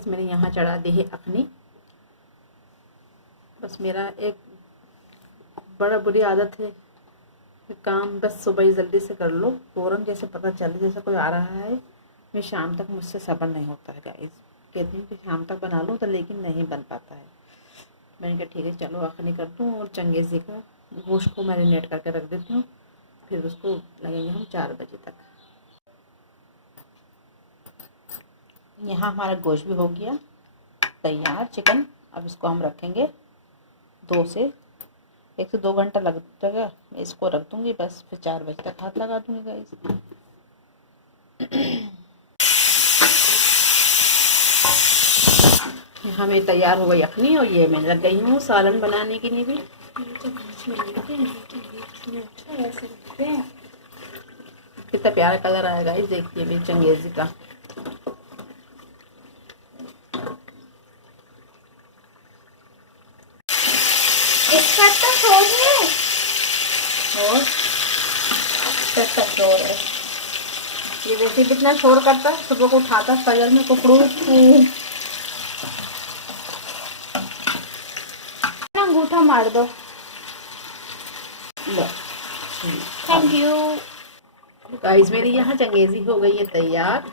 Guys मैंने यहाँ चढ़ा दी है अखनी। बस मेरा एक बड़ा बुरी आदत है कि काम बस सुबह ही जल्दी से कर लो, फ़ौरन जैसे पता चले जैसे कोई आ रहा है, मैं शाम तक मुझसे सब्र नहीं होता है गाइस। कहती हूँ कि शाम तक बना लूँ तो लेकिन नहीं बन पाता है। मैंने कहा ठीक है चलो अखनी कर दूँ और चंगेज़ी का गोश्त को मैरिनेट करके रख देती हूँ, फिर उसको लगेंगे हम 4 बजे तक। यहाँ हमारा गोश्त भी हो गया तैयार चिकन। अब इसको हम रखेंगे 1 से 2 घंटा लग जाएगा। मैं इसको रख दूँगी बस, फिर 4 बजे तक हाथ लगा दूँगी गाइस। यहाँ मेरी तैयार हो गई अखनी और ये मैं लग गई हूँ सालन बनाने के लिए भी। कितना प्यारा कलर आएगा इस, देखिए मेरी चंगेज़ी का। इसका तो शोर है और कैसा शोर है ये, वैसे कितना शोर करता है, सुबह को उठाता फजर में कुकड़ू। अंगूठा मार दो। लो थैंक यू। गाइस मेरी यहाँ चंगेज़ी हो गई है तैयार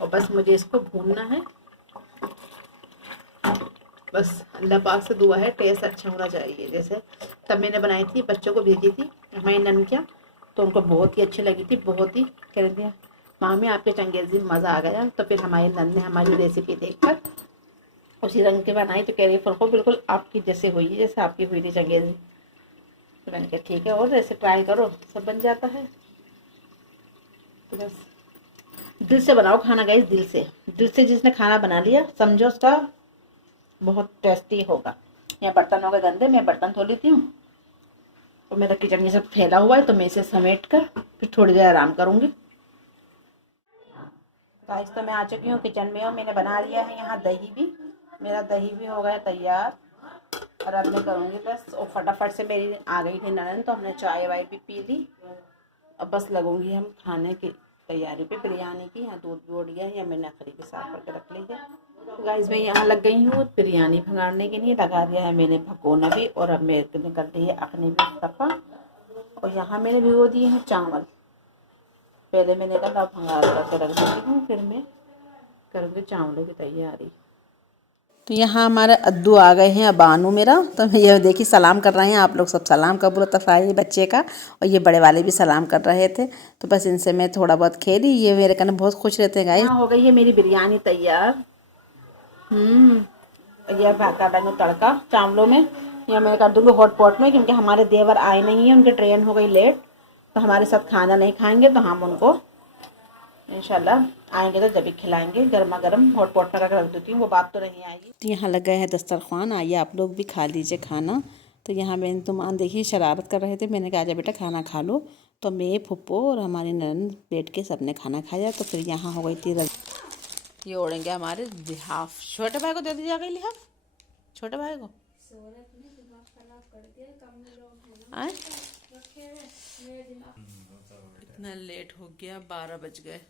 और बस मुझे इसको भूनना है। बस अल्लाह पाक से दुआ है टेस्ट अच्छा होना चाहिए। जैसे तब मैंने बनाई थी, बच्चों को भेजी थी हमारी ननकियाँ, तो उनको बहुत ही अच्छी लगी थी, बहुत ही कह रही थी मामी आपके चंगेज़ी में मज़ा आ गया। तो फिर हमारी नन ने हमारी रेसिपी देखकर उसी रंग की बनाई, तो कह रही फुल्को बिल्कुल आपकी जैसे हुई है जैसे आपकी हुई थी चंगेज़ी। तो मैंने कहा ठीक है और ऐसे ट्राई करो, सब बन जाता है। तो बस दिल से बनाओ खाना गाइस, दिल से जिसने खाना बना लिया समझो उसका बहुत टेस्टी होगा। यहाँ बर्तन हो गए गंदे, मैं बर्तन धो लेती हूँ और मेरा किचन ये सब फैला हुआ है, तो मैं इसे समेट कर फिर थोड़ी देर आराम करूँगी। गाइस तो मैं आ चुकी हूँ किचन में और मैंने बना लिया है यहाँ दही भी। मेरा दही भी हो गया तैयार और अब मैं करूँगी बस। और फटाफट से मेरी आ गई थी ननद, तो हमने चाय वाय भी पी ली। अब बस लगूंगी हम खाने की तैयारी पे, बिरयानी की। यहाँ दूध भी उड़ गया है, या मैंने अखरी भी साफ करके रख ली है। तो गाइस मैं यहाँ लग गई हूँ बिरयानी भगाड़ने के लिए, लगा दिया है मैंने भगोना भी और अब मेरे कर दी है अखनी भी दफ़ा। और यहाँ मैंने भिगो दिए हैं चावल, पहले मैंने कहा भंगार करके रख देती हूँ, फिर मैं करूँगी चावलों की तैयारी। तो यहाँ हमारे अद्दू आ गए हैं, बानू मेरा। तो ये देखिए सलाम कर रहे हैं, आप लोग सब सलाम कबूल तफ़ाई बच्चे का, और ये बड़े वाले भी सलाम कर रहे थे। तो बस इनसे मैं थोड़ा बहुत खेली, ये मेरे कहने बहुत खुश रहते हैं गाइस। हो गई है मेरी बिरयानी तैयार। यह भाका डालूँ तड़का चावलों में, या मैं कर दूँगी हॉट पॉट में, क्योंकि हमारे देवर आए नहीं हैं, उनकी ट्रेन हो गई लेट, तो हमारे साथ खाना नहीं खाएंगे। तो हम उनको इंशाल्लाह आएंगे तो जब भी खिलाएंगे, गर्मा गर्म हॉट पॉट में रख देती हूँ, वो बात तो नहीं आएगी। तो यहाँ लग गए हैं दस्तरखान, आइए आप लोग भी खा लीजिए खाना। तो यहाँ मैंने तुमान देखिए शरारत कर रहे थे, मैंने कहा आजा बेटा खाना खा लो। तो मैं फुप्पो और हमारी ननद बैठ के सबने खाना खाया। तो फिर यहाँ हो गई थी ये ओढ़ेंगे हमारे लिहाफ, छोटे भाई को दे दीजिए गई लिहाफ, छोटे भाई को। इतना लेट हो गया, 12 बज गए,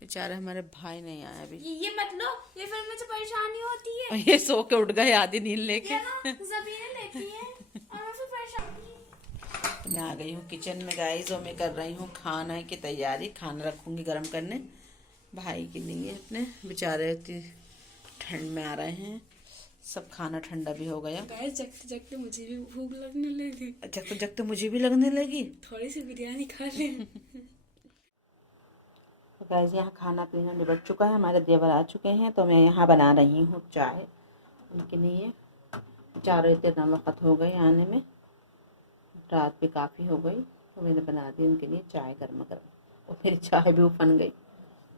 बेचारे हमारे भाई नहीं आए अभी। ये मतलब ये फिर मुझे परेशानी होती है। ये सो के उठ गए आधी नींद लेके। लेती है और मैं फिर परेशानी। मैं आ गई हूँ किचन में गाइस और मैं कर रही हूँ खाना की तैयारी। खाना रखूँगी गर्म करने भाई के लिए अपने, बेचारे ठंड में आ रहे हैं, सब खाना ठंडा भी हो गया। गाइस जगते जगते मुझे भी भूख लगने लगी। जगते जगते मुझे भी लगने लगी, थोड़ी सी बिरयानी खा ले। तो गाइस यहाँ खाना पीना निबट चुका है, हमारे देवर आ चुके हैं। तो मैं यहाँ बना रही हूँ चाय उनके लिए। 4 इतने वक्त हो गए आने में, रात भी काफ़ी हो गई, तो मैंने बना दी उनके लिए चाय गर्मा गर्म। और मेरी चाय भी उफन गई।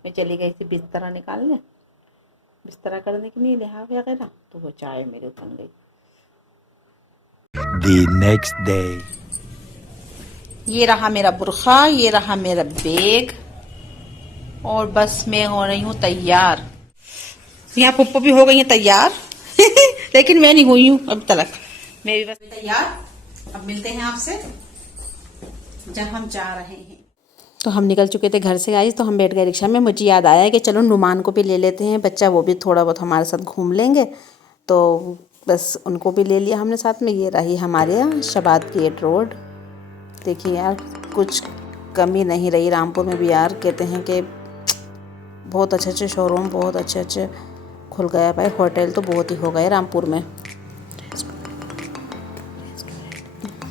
मैं चली गई थी बिस्तरा निकालने, बिस्तरा करने के लिए लिहाफ वगैरह, तो वो चाय मेरी उफन गई। The next day. ये रहा मेरा बुरखा, ये रहा मेरा बैग, और बस मैं हो रही हूँ तैयार। यहाँ पुप्पो भी हो गई है तैयार लेकिन मैं नहीं हुई हूँ अभी तक, मैं भी बस तैयार। अब मिलते हैं आपसे जब हम जा रहे हैं। तो हम निकल चुके थे घर से गाइस, तो हम बैठ गए रिक्शा में। मुझे याद आया कि चलो नुमान को भी ले लेते हैं, बच्चा वो भी थोड़ा बहुत हमारे साथ घूम लेंगे। तो बस उनको भी ले लिया हमने साथ में। ये रही हमारे यहाँ शबाद गेट रोड। देखिए यार, कुछ कमी नहीं रही रामपुर में भी यार। कहते हैं कि बहुत अच्छे अच्छे शोरूम, बहुत अच्छे अच्छे खुल गया भाई। होटल तो बहुत ही हो गए रामपुर में।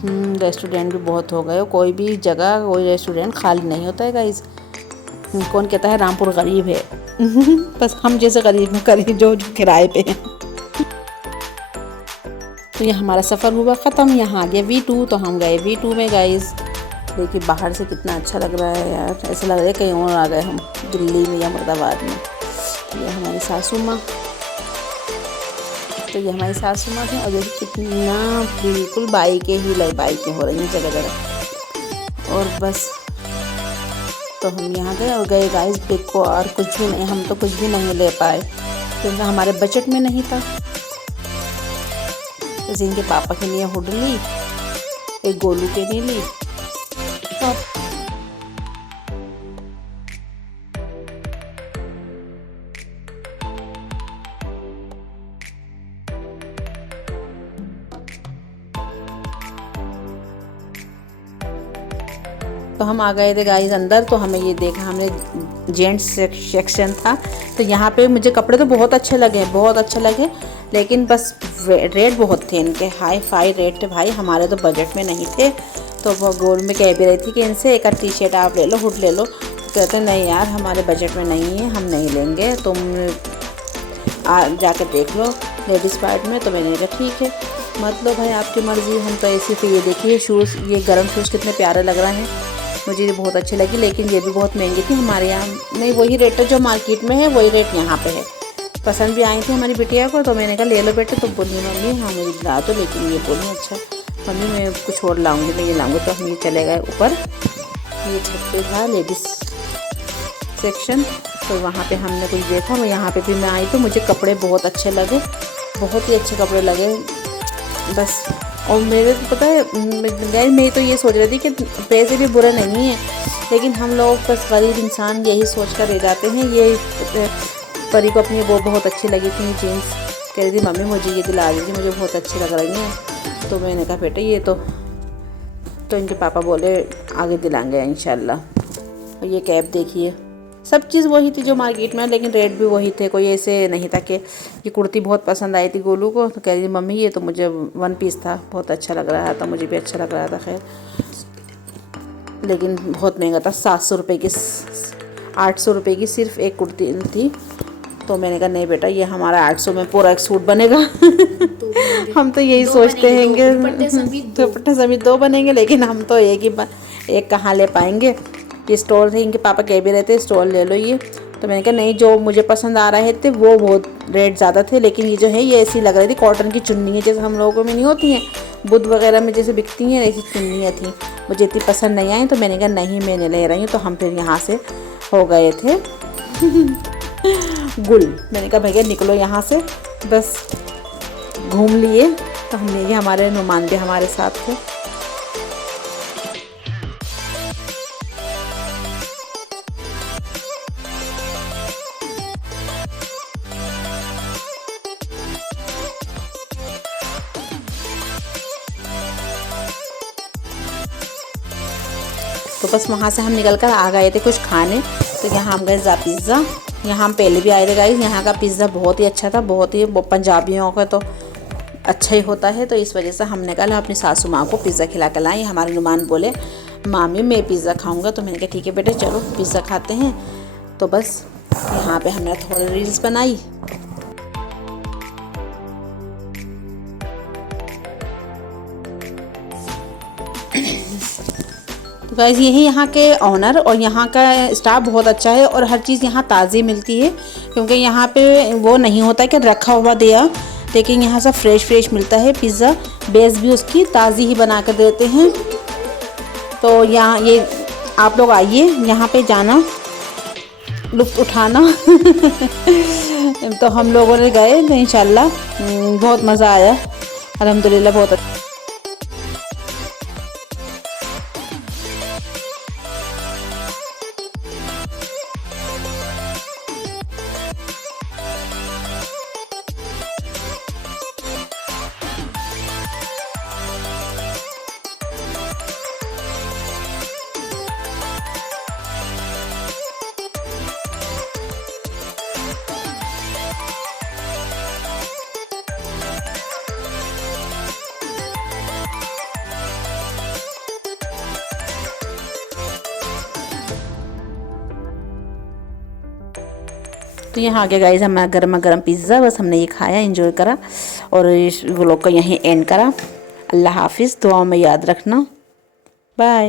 रेस्टोरेंट भी बहुत हो गए। कोई भी जगह, कोई रेस्टोरेंट खाली नहीं होता है गाइस। कौन कहता है रामपुर गरीब है? बस हम जैसे गरीब में करीब जो किराए पे हैं। तो ये हमारा सफ़र हुआ ख़त्म। यहाँ आ गया V2, तो हम गए V2 में गाइस। देखिए बाहर से कितना अच्छा लग रहा है यार, ऐसा लग रहा है कहीं और आ गए हम, दिल्ली में या मुरादाबाद में। ये हमारी सासू माँ, तो ये हमारी सासू माँ है। और देखिए कितना बिल्कुल बाइकें हो रही हैं जगह जगह। और बस तो हम यहाँ गए और गए गाइस बिग को, और कुछ भी नहीं, हम तो कुछ भी नहीं ले पाए क्योंकि हमारे बजट में नहीं था। जैसे इनके पापा के लिए हुड ली, एक गोलू के लिए ली। तो हम आ गए थे गाइस अंदर। तो हमें ये देखा, हमने जेंट्स सेक्शन था। तो यहाँ पे मुझे कपड़े तो बहुत अच्छे लगे, लेकिन बस रेट बहुत थे इनके, हाई फाई रेट थे भाई। हमारे तो बजट में नहीं थे। तो वो गोल में कह भी रही थी कि इनसे एक टी शर्ट आप ले लो, हुड ले लो। कहते नहीं यार हमारे बजट में नहीं है, हम नहीं लेंगे, तुम जाकर देख लो लेडीज़ पार्ट में। तो मैंने कहा ठीक है, मतलब भाई आपकी मर्ज़ी। हम तो ऐसे। फिर ये देखिए शूज़, ये गर्म शूज़ कितने प्यारे लग रहे हैं, मुझे ये बहुत अच्छी लगी। लेकिन ये भी बहुत महंगी थी। हमारे यहाँ नहीं वही रेट है जो मार्केट में है, वही रेट यहाँ पे है। पसंद भी आई थी हमारी बिटिया को, तो मैंने कहा ले लो बेटे। तो बोली मम्मी हाँ मेरी ला दो, लेकिन ये बोली अच्छा मम्मी मैं कुछ और लाऊंगी, मैं ये लाऊंगी। तो हम ये चले गए ऊपर। ये छत पे था लेडीज़ सेक्शन, तो वहाँ पे हमने कुछ देखा। मैं यहाँ पे भी मैं आई तो मुझे कपड़े बहुत अच्छे लगे, बहुत ही अच्छे कपड़े लगे बस। और मेरे तो पता है गाइस, मैं तो ये सोच रही थी कि पैसे भी बुरे नहीं हैं, लेकिन हम लोग बस गरीब इंसान यही सोच कर रह जाते हैं। ये परी को अपनी वो बहुत अच्छी लगी थी जीन्स, कह रही थी मम्मी मुझे ये दिला दीजिए, मुझे बहुत अच्छी लग रही हैं। तो मैंने कहा बेटे ये तो इनके पापा बोले आगे दिलाएंगे इंशाल्लाह। और ये कैप देखिए, सब चीज़ वही थी जो मार्केट में, लेकिन रेट भी वही थे। कोई ऐसे नहीं था कि ये कुर्ती बहुत पसंद आई थी गोलू को, तो कह रही थी मम्मी ये तो मुझे 1 पीस था, बहुत अच्छा लग रहा था, मुझे भी अच्छा लग रहा था। खैर लेकिन बहुत महंगा था, 700 रुपये की, 800 रुपये की सिर्फ एक कुर्ती थी। तो मैंने कहा नहीं बेटा ये हमारा 800 में पूरा एक सूट बनेगा। हम तो यही सोचते हैं दुपट्टे समेत 2 बनेंगे, लेकिन हम तो एक कहाँ ले पाएंगे। ये स्टॉल थे, इनके पापा कह भी रहे थे स्टॉल ले लो ये। तो मैंने कहा नहीं, जो मुझे पसंद आ रहे थे वो बहुत रेट ज़्यादा थे, लेकिन ये जो है ये ऐसी लग रही थी कॉटन की चुन्नी है, जैसे हम लोगों में नहीं होती हैं बुद्ध वगैरह में जैसे बिकती हैं, ऐसी चुन्नियाँ थी। मुझे इतनी पसंद नहीं आई, तो मैंने कहा नहीं मैं नहीं ले रही हूँ। तो हम फिर यहाँ से हो गए थे गुल। मैंने कहा भैया निकलो यहाँ से, बस घूम लिए। तो हमने ये हमारे नुमान भी हमारे साथ थे। तो बस वहाँ से हम निकल कर आ गए थे कुछ खाने। तो यहाँ हम गए ज़ा पिज़्ज़ा। यहाँ हम पहले भी आए थे गाइस, यहाँ का पिज़्ज़ा बहुत ही अच्छा था, बहुत ही पंजाबियों का तो अच्छा ही होता है। तो इस वजह से हमने कहा अपनी सासू माँ को पिज़्ज़ा खिला कर लाएँ। हमारे नुमान बोले मामी मैं पिज़्ज़ा खाऊँगा, तो मैंने कहा ठीक है बेटे चलो पिज़्ज़ा खाते हैं। तो बस यहाँ पर हमने थोड़ी रील्स बनाई। तो गाइस यही यहाँ के ऑनर और यहाँ का स्टाफ बहुत अच्छा है, और हर चीज़ यहाँ ताज़ी मिलती है, क्योंकि यहाँ पे वो नहीं होता कि रखा हुआ दिया, लेकिन यहाँ सब फ्रेश मिलता है। पिज़्ज़ा बेस भी उसकी ताज़ी ही बना कर देते हैं। तो यहाँ ये आप लोग आइए, यहाँ पे जाना, लुत्फ़ उठाना। तो हम लोगों ने गए तो इंशाल्लाह बहुत मज़ा आया, अल्हम्दुलिल्लाह बहुत अच्छा। तो यहाँ आ गया गाइस हमारा गर्मा गर्म पिज़्ज़ा। बस हमने ये खाया, एंजॉय करा और इस व्लॉग को यहीं एंड करा। अल्लाह हाफिज़, दुआ में याद रखना, बाय।